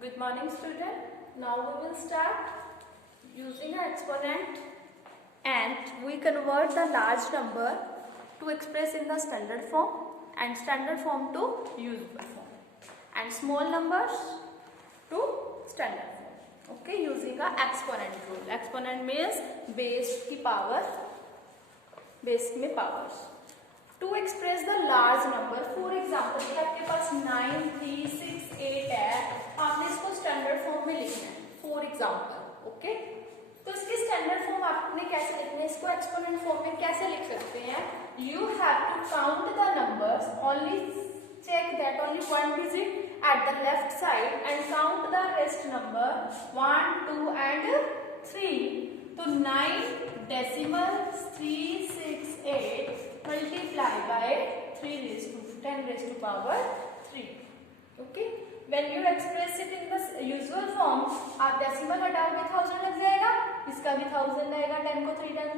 Good morning, student. Now we will start using an exponent and we convert the large number to express in the standard form and standard form to usual form and small numbers to standard form. Okay, using a exponent rule. Exponent means base की power, base में powers. To express the large number, for example, कि आपके पास 9, 3, 6, 8 है, आपने इसको standard form में लिखना है. For example, okay. तो इसकी स्टैंडर्ड फॉर्म आपने कैसे लिखना है, इसको एक्सपोनेंट फॉर्म में कैसे लिख सकते हैं? You have to count the numbers, only check that only one digit at the left side and count the rest number 1, 2 and 3. तो 9 decimal 3, 6, 8 multiply by 3 raised to 10 raised to power 3. Okay. When you express it in the usual form, आप decimal हटाओगे 1000 लग जाएगा, इसका भी 1000 लगेगा, 10 को 3 times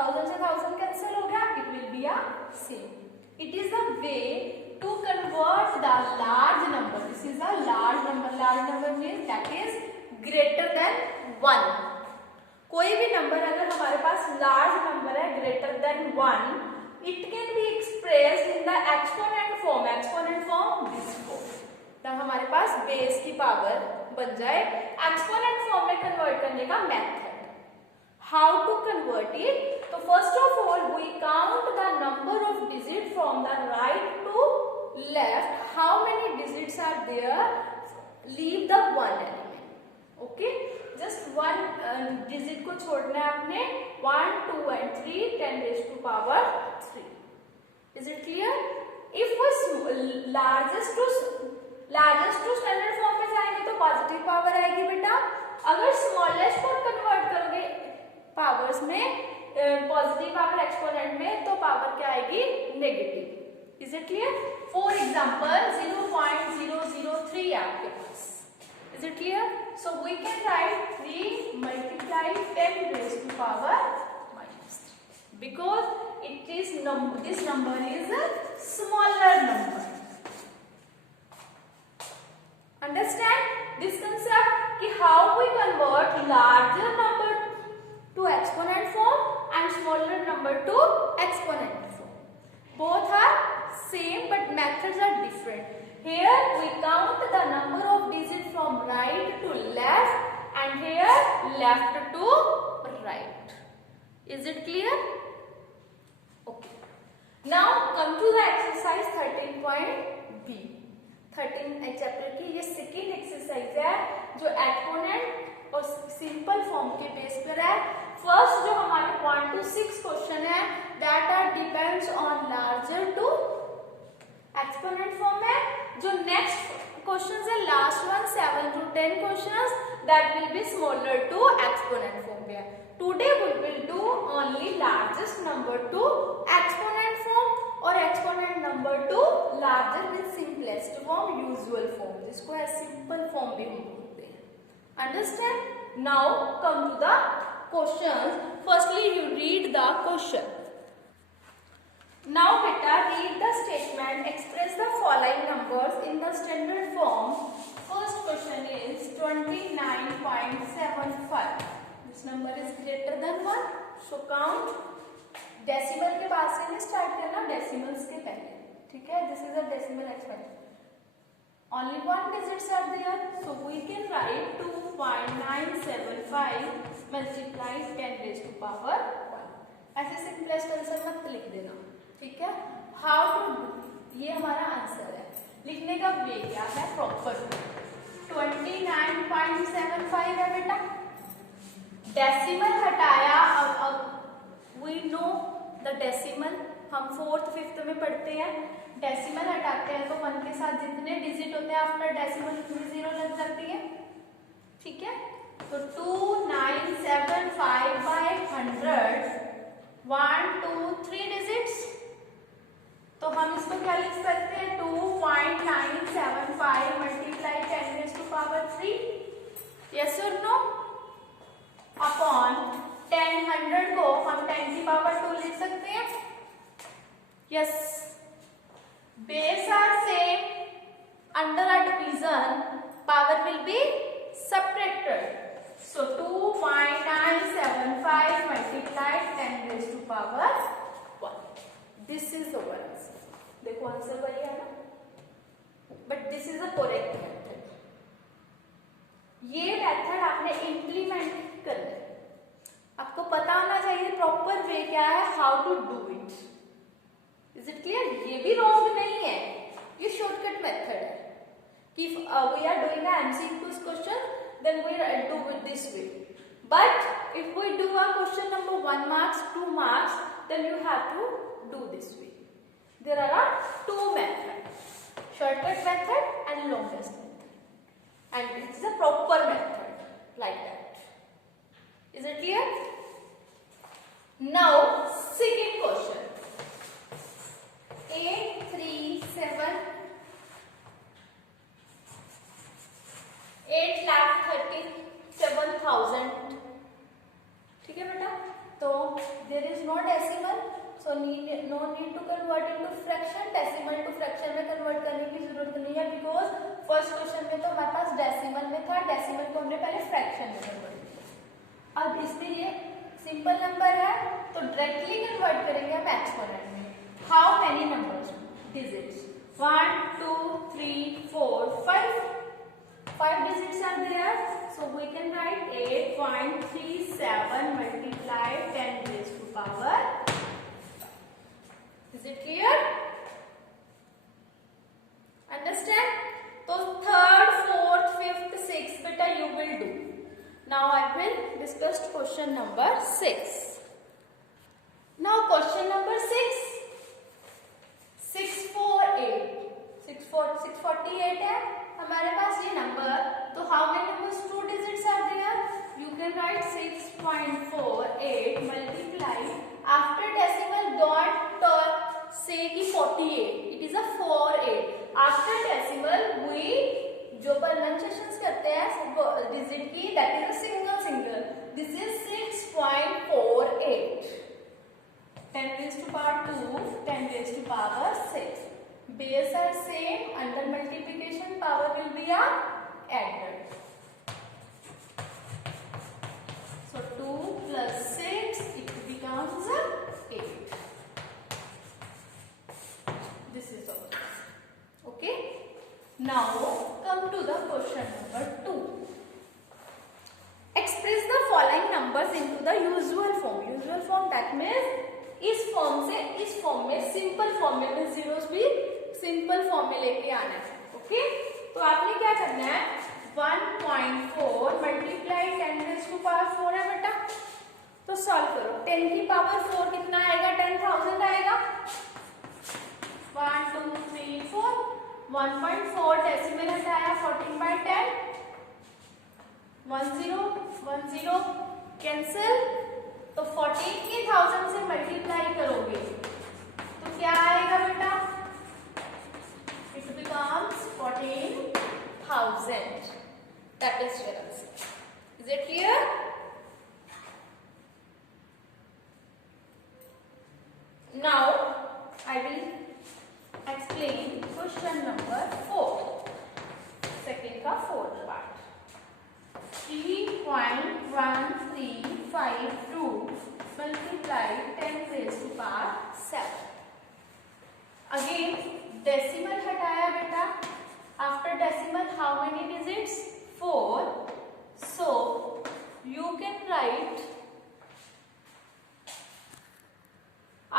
1000 से 1000 cancel हो गया, it will be a same. It is the way to convert the large number. This is a large number. Large number means that is greater than 1. कोई भी नंबर अगर हमारे पास लार्ज नंबर है greater than 1, it can be expressed in the exponent form. Exponent form this form. तब हमारे पास base की power बन जाए. एक्सपोनेंट फॉर्म में कन्वर्ट करने का method. How to convert it? So first of all, we count the number of digits from the right to left. How many digits are there? Leave the one element. Okay? Just one digit को छोड़ना है आपने. 1, 2 and 3, 10 raised to power 3. Is it clear? If we largest to standard form में जाएंगे तो positive power आएगी बेटा. अगर स्मॉलेस्ट को कन्वर्ट करोगे पावर्स में, पॉजिटिव पावर एक्सपोनेंट में, तो पावर क्या आएगी? Negative. Is it clear? For example 0.003 आपके पास. Is it clear? So we can write 3 multiply 10 raised to power -3 because it is this number is a smaller number. Understand this concept कि how we convert larger number to exponent form and smaller number to exponent form. Both are same but methods are different. Here we count the number of digits from right to left and here left to right. Is it clear? Okay. Now come to the exercise 13.b. 13 chapter की ये second exercise है जो exponent और simple form के base पर है. First जो हमारे 1 to 6 क्वेश्चन है that are depends on larger to exponent form है. जो नेक्स्ट क्वेश्चंस है last one 7 to 10 questions that will be smaller to exponent form पे है. Today we will do only largest number to exponent form और exponent number to larger with simplest form usual form, जिसको simple form भी हम बोलते हैं. Understand? Now come to the questions. Firstly you read the question. Now बेटा read the statement, express the following numbers in the standard form. First question is 29.75. This number is greater than 1, so count. Decimal के बाद से start करना, decimals के पहले. ठीक है? This is a decimal expansion. Only one digits are there, so we can write 2.975 multiply 10 raised to power 1. ऐसे simplest answer मत लिख देना. ठीक है? How to do? ये हमारा आंसर है. लिखने का वे क्या है? प्रॉपर 29.75 है बेटा. डेसिमल हटाया. अब we know the decimal, हम 4th 5th में पढ़ते हैं. डेसिमल हटाते हैं तो 1 के साथ जितने डिजिट होते हैं आफ्टर डेसिमल उतनी 0 लग जाती है. ठीक है? तो 2975 by 100 1 2 3 डिजिट्स. तो हम इसको क्या लिख सकते हैं? 2.975 multiply 10 raised to power 3. Yes और नो? अपॉन 10 100 को हम 10 की पावर 2 लिख सकते हैं. Yes. Base are same, under a division power will be subtracted. So 2.975 multiplied 10 raised to power 1. This is our answer. देखो आंसर वही है ना, but this is a correct method. ये मेथड आपने इम्प्लीमेंट करना है. आपको पता होना चाहिए प्रॉपर वे क्या है, how to do it. Is it clear? ये भी रॉन्ग नहीं है, ये शॉर्टकट मेथड है कि we are doing a MCQ question, then we do it this way. But if we do a question number 1 marks, 2 marks, then you have to do this way. There are two methods, shortcut method and longest method, and it is a proper method like that. Is it clear? Now second question, 8,37,000. ठीक है बेटा, तो there is no decimal, so no need to convert into fraction. Decimal to fraction में convert करने की जरूरत नहीं है, बिकॉज फर्स्ट क्वेश्चन में तो हमारे पास डेसिमल में था, डेसिमल को हमने पहले फ्रैक्शन में कन्वर्ट किया. अब इसलिए ये सिंपल नंबर है तो डायरेक्टली कन्वर्ट करेंगे हम एक्सपोनेंट में. How many numbers? Digits 1 2 3 4 5. 5 digits are there, so we can write 8.37 multiplied 10 raised to power. Is it clear? Understand? So third, fourth, fifth, sixth, beta you will do. Now I will discuss question number 6. Now question number 6. 648 है हमारे पास ये number. तो how many numbers? 2 digits are there. You can write 6.48 multiplied. After decimal don't say कि 48. It is a 48. After decimal we जो pronunciations करते हैं digit की, that is a single. This is 6.48. 10 raised to power 2, 10 raised to power 6. Base are same. Under multiplication power will be added. So 2 plus 6 it becomes 8. This is all. Okay. Now come to the question number 2. Express the following numbers into the usual form. Usual form that means इस form से इस form में, simple form में zeros भी simple form में लेके आना है. ओके, तो आपने क्या करना है, 1.4 मल्टीप्लाई 10 रेज़ टू पावर 4 है बेटा. तो सॉल्व करो. 10 की पावर 4 कितना आएगा? 10,000 आएगा. 1 2 3 4. 1.4 डेसिमल हटाया, 14/10. 10 कैंसिल. तो 14 की 1000 से मल्टीप्लाई करोगे तो क्या आएगा बेटा? It becomes 14,000. That is your answer. Is it clear? Now I will explain question number 4. Second का fourth part. 3.1352 multiplied 10 raised to power 7. Again decimal हटाया बेटा. After decimal how many digits? 4. So you can write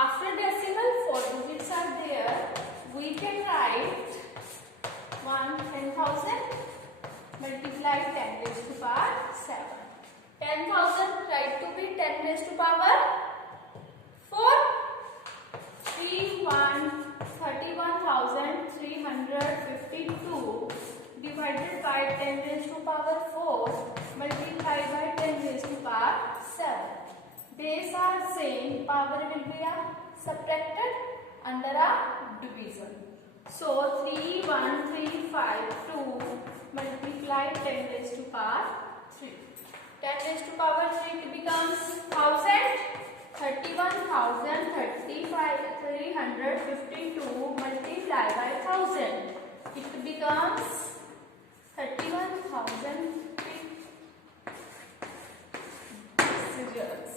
after decimal 4 digits are there. We can write 10,000 multiply 10 raised to power 7. 10,000 write to be 10 raised to power 4. 31,352 divided by 10 raised to power 4 multiplied by 10 raised to power 7. Base are same, power will be subtracted under a division. So 31,352 multiply 10 raised to power 3. 10 raised to power 3 it becomes 1000. 31,352 multiplied by 1000. It becomes 31,000 1000 feet. This is yours.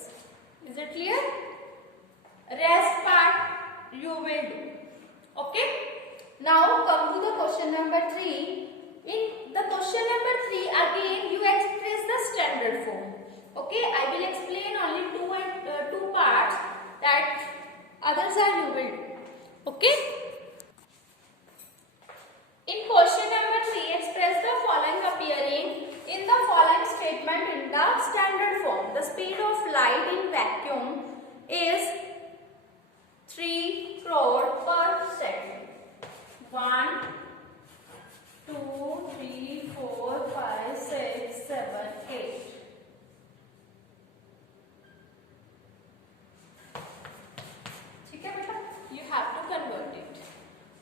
Is it clear? Rest part you will do. Okay. Now come to the question number 3. In the question number 3, again you express the standard form. Okay, I will explain only two parts, that others are you will do. Okay. In question number 3, express the following appearing in the following statement in the standard form. The speed of light in vacuum is 3 crore per second. 1, 2, 3, 4, 5, 6, 7, 8. ठीक है बेटा, you have to convert it.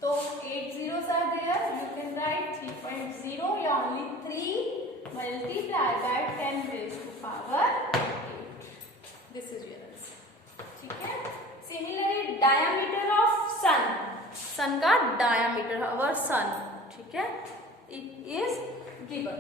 So 8 zeros are there. You can write 3.0 या only 3 multiply by 10 raised to power 8. This is your answer. ठीक है. Similarly, diameter of sun. Sun का diameter, our sun. ठीक है. It is given.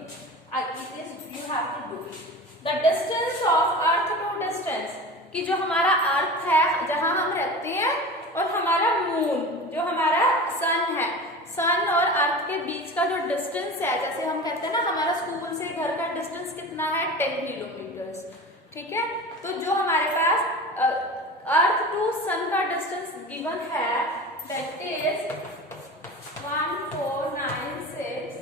It is you have to do it. The distance of earth to distance, कि जो हमारा अर्थ है जहां हम रहते हैं और हमारा मून जो हमारा सन है, सन और अर्थ के बीच का जो डिस्टेंस है, जैसे हम कहते हैं ना हमारा स्कूल से घर का डिस्टेंस कितना है 10 किलोमीटर्स. ठीक है. तो जो हमारे पास अर्थ टू सन का डिस्टेंस गिवन है that is 1496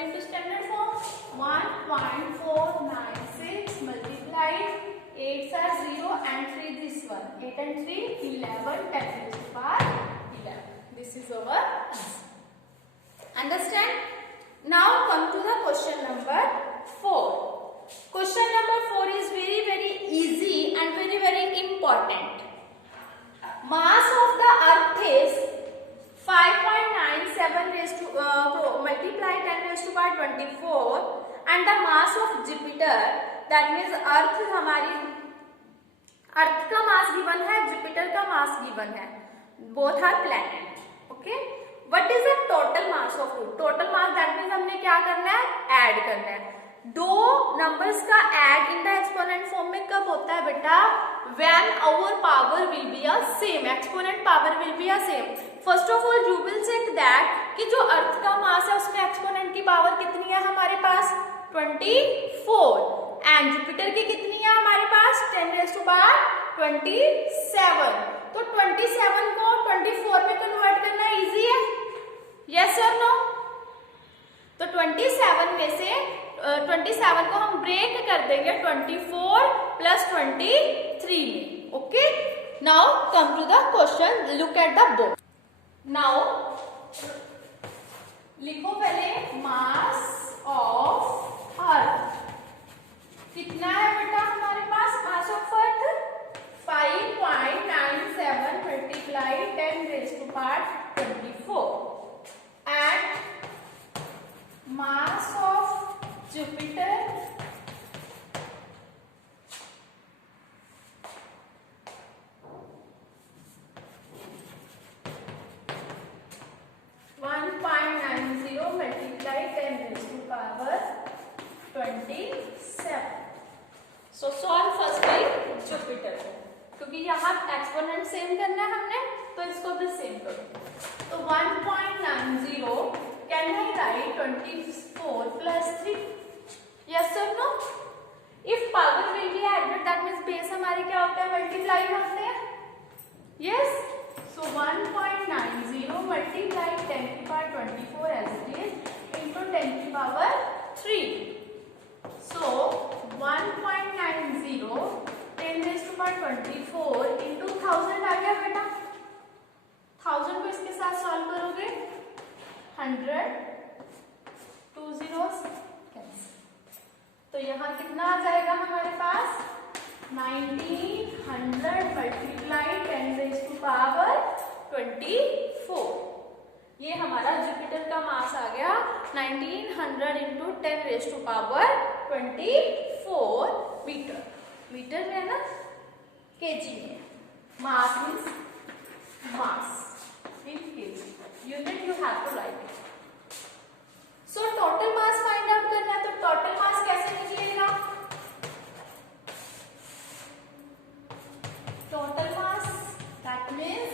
into standard form. 1.496 multiplied 8s are 0 and 3 this one. 8 and 3 11, 10 raised to power 11. This is our answer. Understand? Now come to the question number 4. Question number 4 is very easy and very important. Mass of the earth is 5.97 raised to multiply 10 raised to power 24 and the mass of Jupiter, that means अर्थ हमारी अर्थ का mass given है, Jupiter का mass given है, both are planet. Okay. What is the total mass of two? Total mass that means हमने क्या करना है, add करना है. दो नंबर्स का add in the exponent form में कब होता है बेटा? when our power will be a same, exponent power will be a same. First of all you will check that कि जो अर्थ का मास है उसमें एक्सपोनेंट की पावर कितनी है हमारे पास 24 एंड जुपिटर की कितनी है हमारे पास 10 raised to power 27. तो 27 को 24 में कन्वर्ट करना इजी है, यस और नो? तो 27 में से 27 को हम ब्रेक कर देंगे 24 प्लस 23 में. Okay. Now come to the question, look at the book. Now लिखो पहले मास ऑफ अर्थ कितना है बेटा हमारे पास? Mass of earth 5.97 multiply 10 raised to power 24 and mass of Jupiter 1.90 multiply 10 raised to power 27. So solve firstly Jupiter को, क्योंकि यहाँ एक्सपोनेंट सेम करना है हमने, तो इसको भी सेम करो. तो 1.90 can I right 24 plus 3? Yes or no? If power will be added, that means base हमारे क्या होते हैं, मल्टीप्लाई होते हैं. Yes. So 1.90 multiply 10 to the power 24 as it is into 10 to the power 3. So 1.90 10 raised to the power 24 into 1000 आ गया बेटा. 1000 को इसके साथ सॉल्व करोगे 100 2 zeros कैंसिल. तो यहाँ कितना आ जाएगा हमारे पास 1900 multiply 10 raised to power 24. ये हमारा जुपिटर का मास आ गया 1900 into 10 raised to power 24 metre. Metre में है ना, kg में. Mass means mass in kg. Unit you have to write it. So total mass find out करना है, तो total mass कैसे निकलेगा? Total mass that means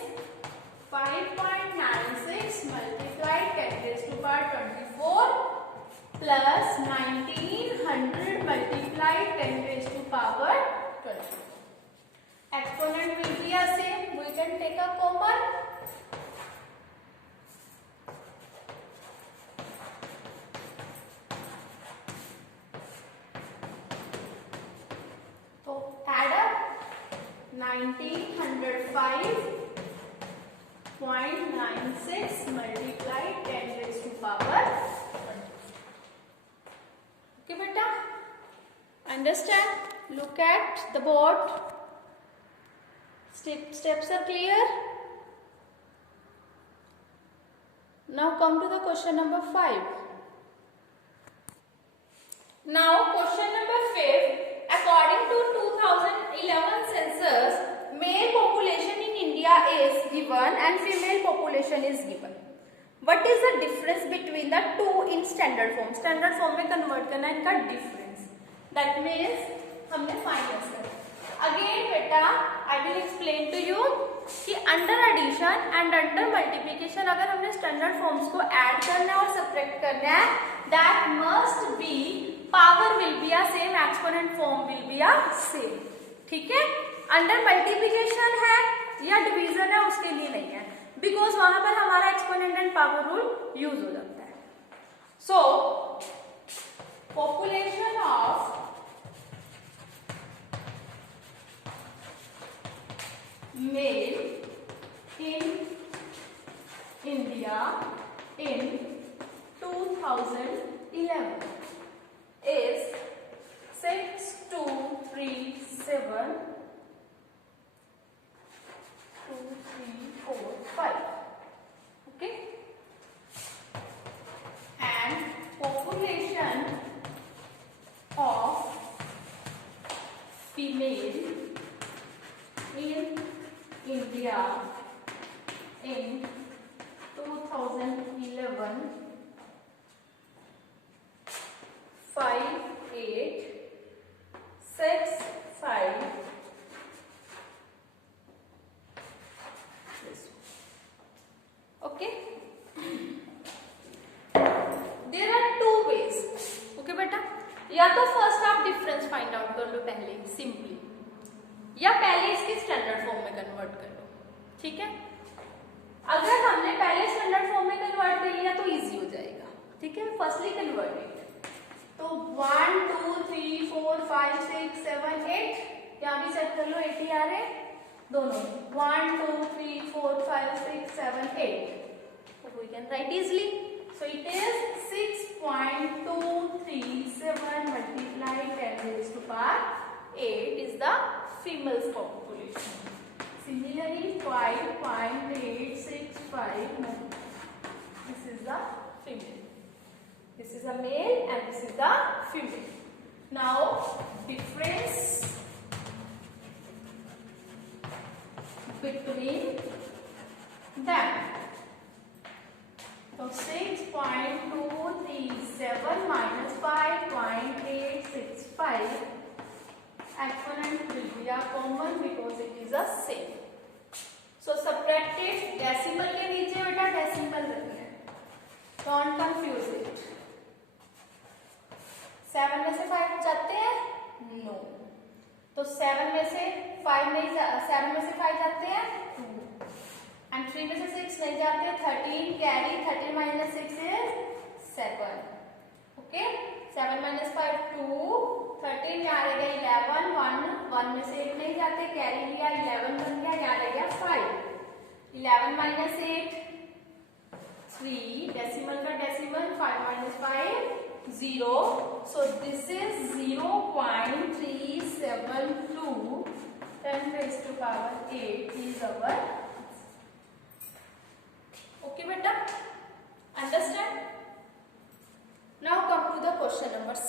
5.96 multiplied 10 raised to power 24 plus 1900 multiplied 10 raised to power 20. Exponent will be the same. We can take a common. So add up 1905.96 multiplied 10 raised to power 20. Okay, beta? Understand? Look at the board. Steps are clear? Now come to the question number 5. Now question number 5. According to 2011 census, male population in India is given and female population is given. What is the difference between the two in standard form? Standard form में convert करना है इनका difference. That means हमने minus करना. Again बेटा I will explain to you कि under addition and under multiplication अगर हमने standard forms को add करना है और subtract करना है, that must be power will be a same, exponent form will be a same. ठीक है? Under multiplication है या division है उसके लिए नहीं है, because वहां पर हमारा exponent and power rule use हो जाता है. So population of male in India in 2011 is 62372345. Okay, and population of female in India in 2011 5865. Okay, there are two ways. Okay बेटा, या तो फर्स्ट आप डिफरेंस फाइंड आउट कर लो पहले simply, या पहले इसकी स्टैंडर्ड फॉर्म में कन्वर्ट कर लो. ठीक है? अगर हमने पहले स्टैंडर्ड फॉर्म में कन्वर्ट कर लिया तो इजी हो जाएगा. ठीक है? Firstly convert it. तो 1 2 3 4 5 6 7 8 यहाँ भी चेक कर लो. 80 आ रहे दोनों. 1 2 3 4 5 6 7 8. So we can write easily. So it is 6.237 multiplied 10 raised to power 8 is the female's population. Similarly 5.865. This is the female. This is a male and this is the female. Now difference between them. So 6.237 minus 5.865. Exponent will be a common because it is a same. So subtract it. Decimal के नीचे बेटा decimal रखना है. Don't confuse it. 7 में से 5 जाते हैं? No. तो 7 में से 5 नहीं 7 में से 5 जाते हैं? 2. And 3 में से 6 नहीं जाते. 13 carry 13 minus 6 is 7. Okay? 7 minus 5 2. 13 यहाँ रहेगा 11 1 में से 1 नहीं जाते. कैरी लिया 11 बन गया. यहाँ रह गया 5. 11 minus 8 3. डेसिमल का decimal 5 minus 5 0. So this is 0.372 10 raised to power 8 is our. Okay beta, understand? Now come to the question number 6.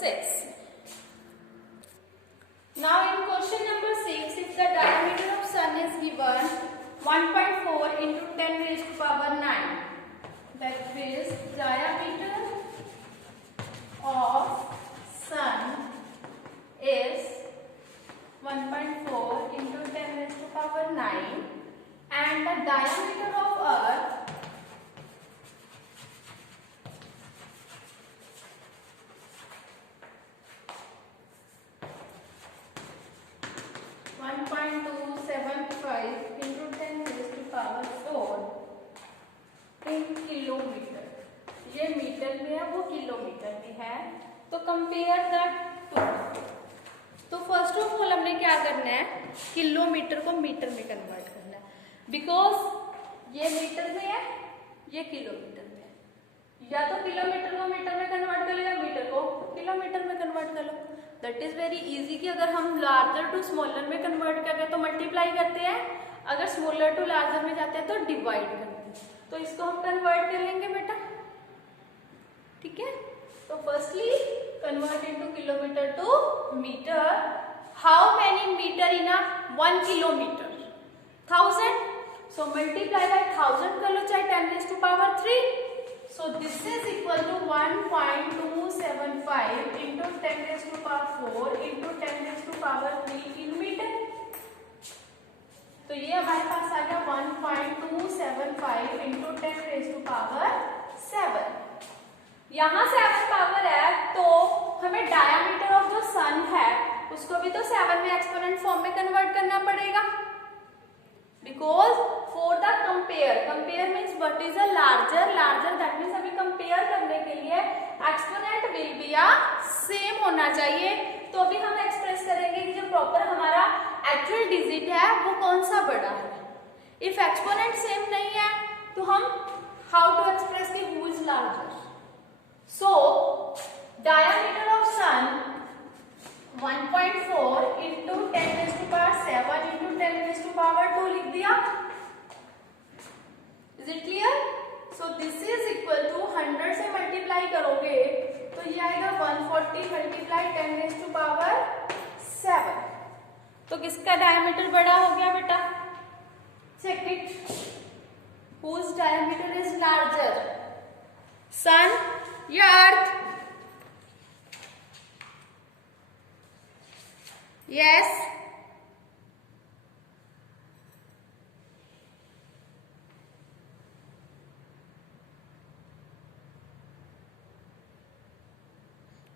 Now in question number 6, if the diameter is given 1.4 into 10 raised to power 9. That is diameter of sun is 1.4 into 10 raised to power 9 and the diameter of earth 1.275 into 10 raised to power 4 in kilometre. ये metre में है, वो kilometre में है. तो compare that to. तो first of all हमने क्या करना है, किलोमीटर को मीटर में कन्वर्ट करना है. बिकॉज ये मीटर में है, ये किलोमीटर में है. या तो किलोमीटर को मीटर में कन्वर्ट कर लो या मीटर को किलोमीटर में कन्वर्ट कर लो. दैट इज वेरी इजी कि अगर हम लार्जर टू स्मॉलर में कन्वर्ट कर रहे हैं तो मल्टीप्लाई करते हैं, अगर स्मॉलर टू लार्जर में जाते हैं तो डिवाइड करते हैं. तो इसको हम कन्वर्ट कर लेंगे बेटा. ठीक है. तो firstly convert into kilometre to metre. How many metre in a 1 kilometre? 1000. So multiply by 1000 कर लो, चाहे 10 raised to power 3. So this is equal to 1.275 into 10 raised to power 4 into 10 raised to power 3 kilometre. तो ये हमारे पास आ गया 1.275 into 10 raised to power 7. यहाँ 7 power है तो हमें डायमीटर ऑफ जो सन है उसको भी तो 7 में एक्सपोनेंट फॉर्म में कन्वर्ट करना पड़ेगा. Because for the compare means what is a larger that means अभी compare करने के लिए exponent will be a same होना चाहिए. तो अभी हम एक्सप्रेस करेंगे कि जो प्रॉपर हमारा एक्चुअल डिजिट है वो कौन सा बड़ा है. इफ एक्सपोनेंट सेम नहीं है तो हम हाउ टू एक्सप्रेस कि who is larger. So diameter of sun 1.4 into 10 raised to power 7 into 10 raised to power 2 लिख दिया. Is it clear? So this is equal to 100 से मल्टीप्लाई करोगे तो ये आएगा 140 मल्टीप्लाई 10 raised to power 7. तो किसका डायमीटर बड़ा हो गया बेटा? Check it. Whose diameter is larger? Sun या अर्थ? Yes.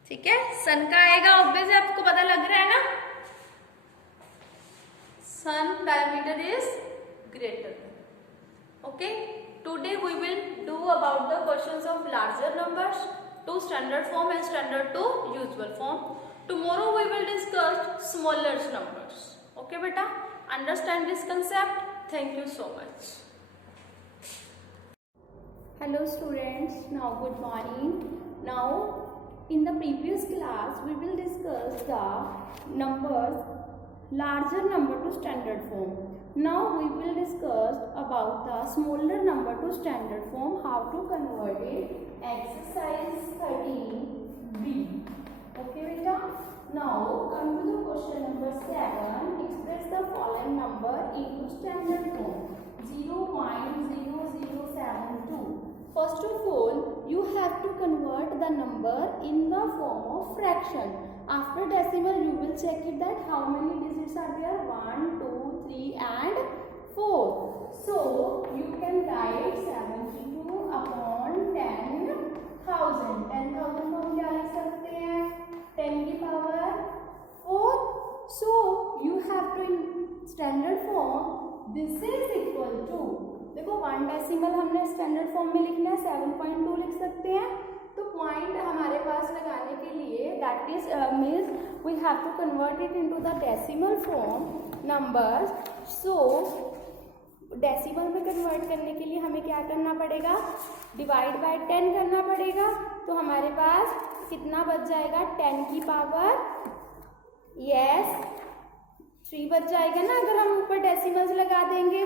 ठीक है. सन का आएगा ऑब्वियसली, आपको पता लग रहा है ना. Sun diameter is greater. Okay. Today we will do about the questions of larger numbers to standard form and standard to usual form. Tomorrow we will discuss smaller numbers. Okay beta, understand this concept. Thank you so much. Hello students, now good morning. Now in the previous class we will discuss the numbers larger number to standard form. Now we will discuss about the smaller number to standard form, how to convert it. Exercise 13B. Okay beta. Now come to the question number 7. Express the following number into standard form. 0.0072. First of all, you have to convert the number in the form of fraction. After decimal, you will check it that how many digits are there. 1, 2, 3 and 4. So you can write 72 upon 10,000. 10,000 को हम क्या लिख सकते हैं? 10 की power 4. So you have to in standard form this is equal to, देखो 1 decimal हमने standard form में लिखना है, 7.2 लिख सकते हैं. तो पॉइंट हमारे पास लगाने के लिए that is means we have to convert it into the decimal form numbers. So decimal में कन्वर्ट करने के लिए हमें क्या करना पड़ेगा? डिवाइड बाय 10 करना पड़ेगा. तो हमारे पास कितना बच जाएगा? 10 की पावर 3 बच जाएगा ना अगर हम ऊपर डेसिमल्स लगा देंगे.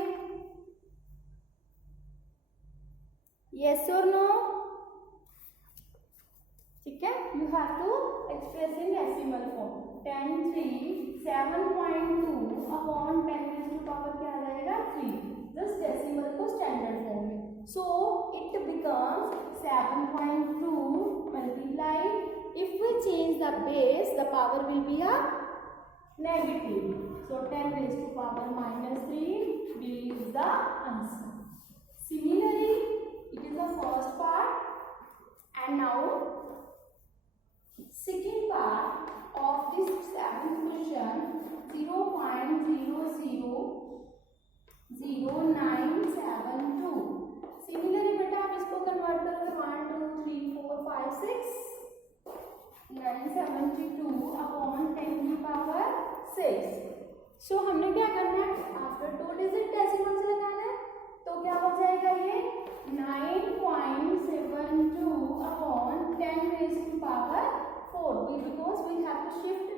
यस और नो? ठीक है. You have to express in decimal form. 10 3 7.2 upon 10 raised to power क्या the base, the power will be a negative. So 10 raised to power minus 3 is the answer. Similarly, it is the first part, and now second part of this seventh question, 0.000972. Similarly बेटा आप इसको convert करोगे 1 2 3 4 5 6 972 upon 10 की power 6. सो हमने क्या करना है, after 2 digit decimals लगाना है. तो क्या हो जाएगा ये 9.72 upon 10 raise to power 4. Because we have to shift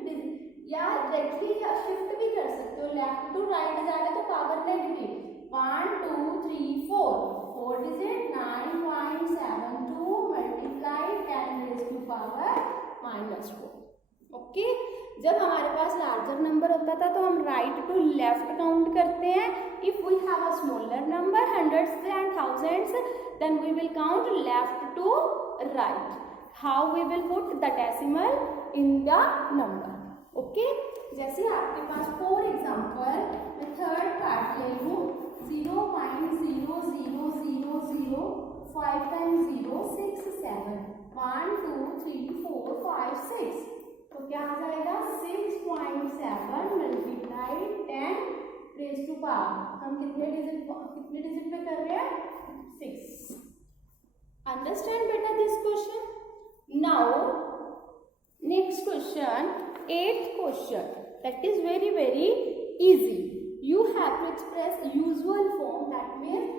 या डायरेक्टली या शिफ्ट भी कर सकते हो, लेफ्ट टू राइट जाएगा तो power negative. 1 2 3 4 digit 9.72 multiply 10 raise to power -4. Okay. जब हमारे पास लार्जर नंबर होता था तो हम राइट टू लेफ्ट काउंट करते हैं. If we have a smaller number hundreds and thousands then we will count left to right. How we will put the decimal in the number. Okay. जैसे आपके पास for example मैं third part ले लूँ 0.00005 times 0 6 7 1 2 3 4 5 6. तो क्या आ जाएगा 6.7 multiply 10 raise to power. हम कितने डिजिट पे कर रहे हैं 6. अंडरस्टैंड बेटा this question. Now next question, 8th question, that is very very easy. You have to express usual form, that means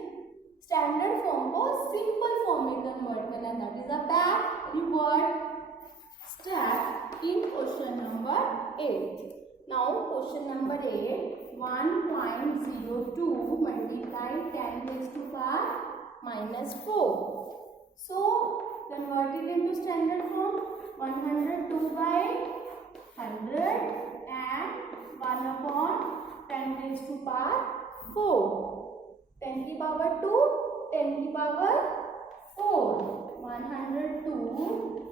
standard form को सिंपल फॉर्म में कन्वर्ट करना. That is a back revert step in question number 8. Now question number 8, 1.02 multiply 10 raised to power -4. So convert it into standard form. 102 by 100 and 1 upon 10 raised to power 4. 10 की power 2, 10 की power 4. 102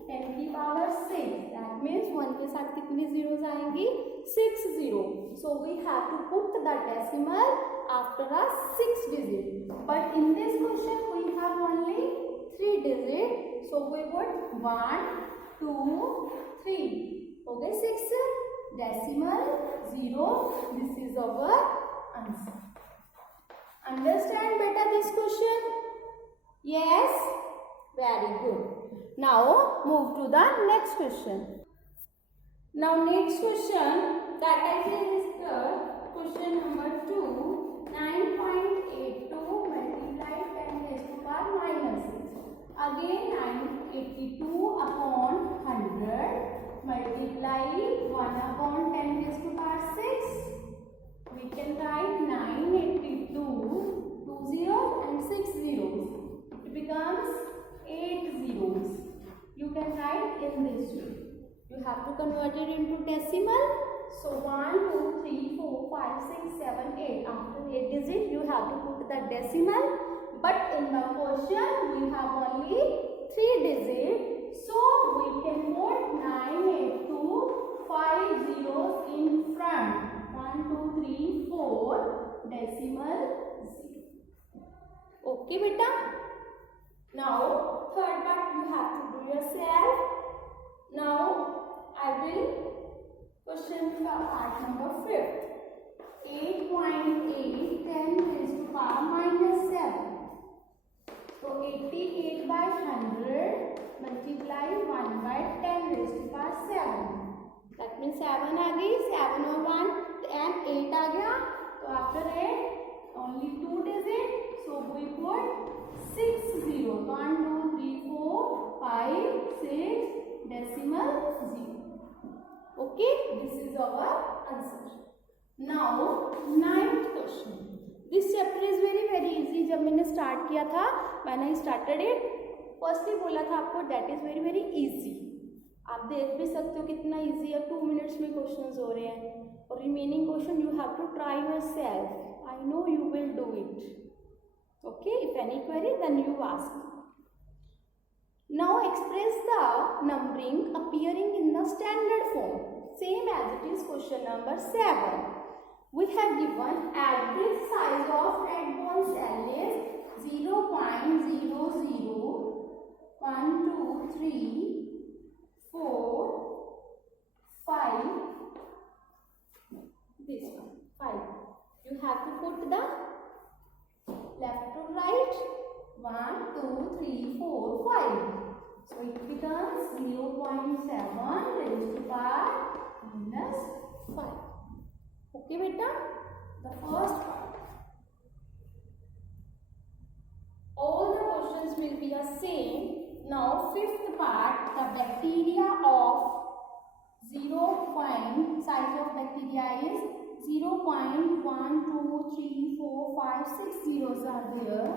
10 की power 6. That means 1 के साथ कितनी zeros आएंगी 6 0. So we have to put the decimal after a 6 digit. But in this question we have only 3 digit. So we put 1 2 3. हो गए 6 decimal 0. This is our answer. Understand बेटा this question? Yes, very good. Now move to the next question. Now next question, that I will discuss question number 2, 9.82 multiply 10 raised to power -6. Again 982 upon 100 multiply 1 upon 10 raised to power 6. We can write 982 2 zeros and 6 zeros. It becomes 8 zeros. You can write in this way. You have to convert it into decimal. So 1 2 3 4 5 6 7 8. After 8 digit you have to put the decimal. But in the question we have only 3 digit. So we can put 982 5 zeros in front. 1 2 3 4 decimal 0. Okay beta. Now third part you have to do yourself. Now I will question part number 5. 8.8 10 raised to power -7. So 88 by 100 multiply 1 by 10 raised to power 7. That means 7 आ गई, 7 और 1 and 8 आ गया. तो after 8 only 2 digit. So we put 6 0. 1 2 3 4 5 6 decimal 0. Okay, this is our answer. Now 9th question. This chapter is very easy. जब मैंने start किया था, when I started it, firstly बोला था आपको that is very easy. आप देख भी सकते हो कितना इजी है. 2 मिनट्स में क्वेश्चंस हो रहे हैं. और remaining question you have to try yourself. I know you will do it. Okay, if any query then you ask. Now express the numbering appearing in the standard form, same as it is question number 7. We have given average size of red ball cell is 0.001234 5. This one 5. You have to put the left to right 1 2 3 4 5. So it becomes 0.7 raised to power minus 5. Okay beta, the first part. All the questions will be the same. Now fifth part, the bacteria of size of bacteria is 0.123456 zeros are there.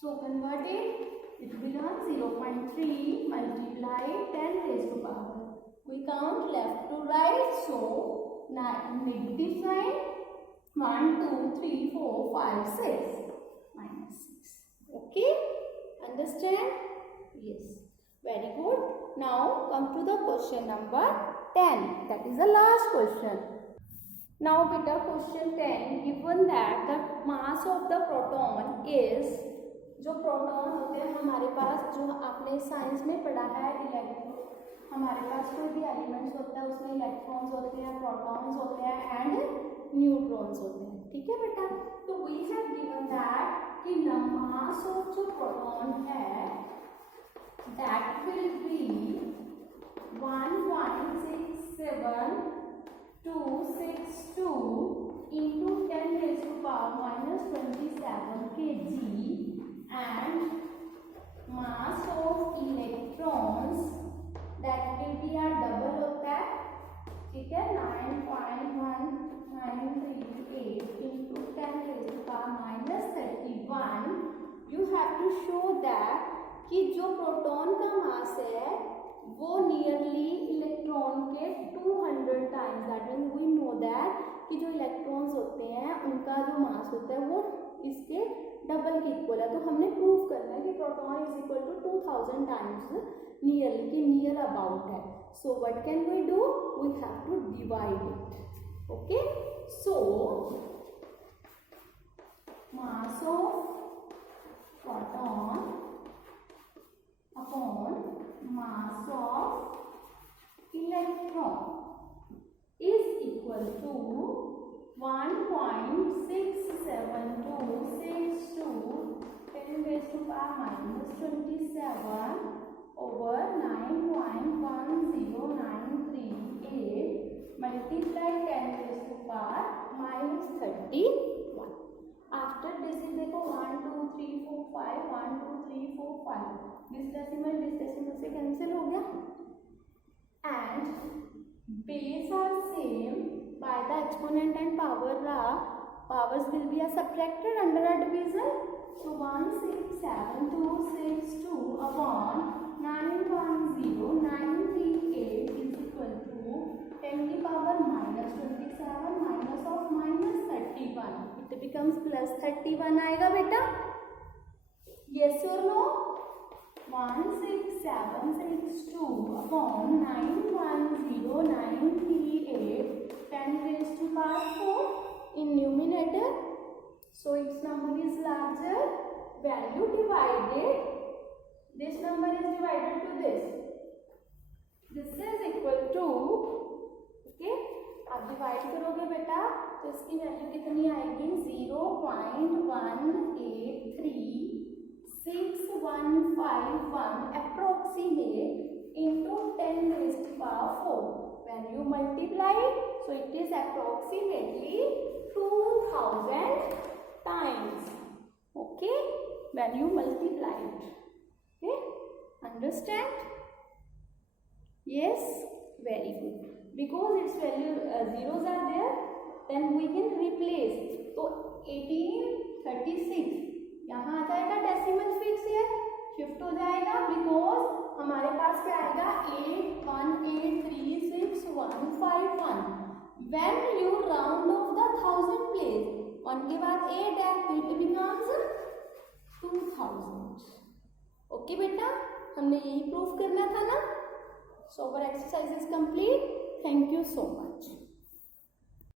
So convert it. It becomes 0.3 multiplied 10 raised to power. We count left to right, so negative sign 1, 2, 3, 4, 5, 6 minus 6. Okay? Understand? Yes. Very good. Now come to the question number 10. That is the last question. Now beta question 10, given that the mass of the proton is, जो proton होते हैं हमारे पास, जो आपने science में पढ़ा है, हमारे पास कोई भी एलिमेंट्स होता है उसमें इलेक्ट्रॉन्स होते हैं, प्रोटॉन्स होते हैं एंड न्यूट्रॉन्स होते हैं. ठीक है बेटा, तो वी हैव गिवन दैट कि मास ऑफ जो प्रोटॉन है that will B 1.67262 into 10 raised to power minus 27 kg and mass of electrons that will be a double होता है, ठीक है, 9.1938 into 10 raised to power minus 31. You have to show that कि जो proton का मास है वो नियरली इलेक्ट्रॉन के 200 times, that means we know that कि जो इलेक्ट्रॉन्स होते हैं उनका जो मास होता है वो इसके डबल के इक्वल है. तो हमने प्रूव करना है कि proton is equal to 2000 times nearly, कि नियर अबाउट है. So what can we do, we have to divide it. Okay, so mass of proton upon mass of electron is equal to 1.67262 10 raised to power minus 27 over 9.1093 multiply 10 raised to power minus 31. After this is देखो 1 2 3 4 5 1 2 3 4 5 this decimal से cancel हो गया and base are same by the exponent and powers will be subtracted under a division. So 16762 upon 910,938 is equal to 10 की power minus 27 minus of minus 31. It becomes plus 31 आएगा बेटा. Yes or no? 16762 upon 910,938 10 raised to power 4 in numerator. So its number is larger. Value divided. This number is divided to this. This is equal to, okay, आप divide करोगे बेटा तो इसकी value कितनी आएगी 0.1836151 approximate into 10 raised to power 4. When you multiply it, so it is approximately 2000 times. Okay, when you multiply it. Okay, understand? Yes, very good. Because its value zeros are there, then we can replace. So 1836 यहाँ आ जाएगा, decimal fix है, shift हो जाएगा because हमारे पास क्या आएगा 81836151. When you round off the 1000 place, 1 के बाद 8 है, तो it becomes 2000. ओके बेटा, हमने यही प्रूव करना था ना. So our exercise is complete. Thank you so much.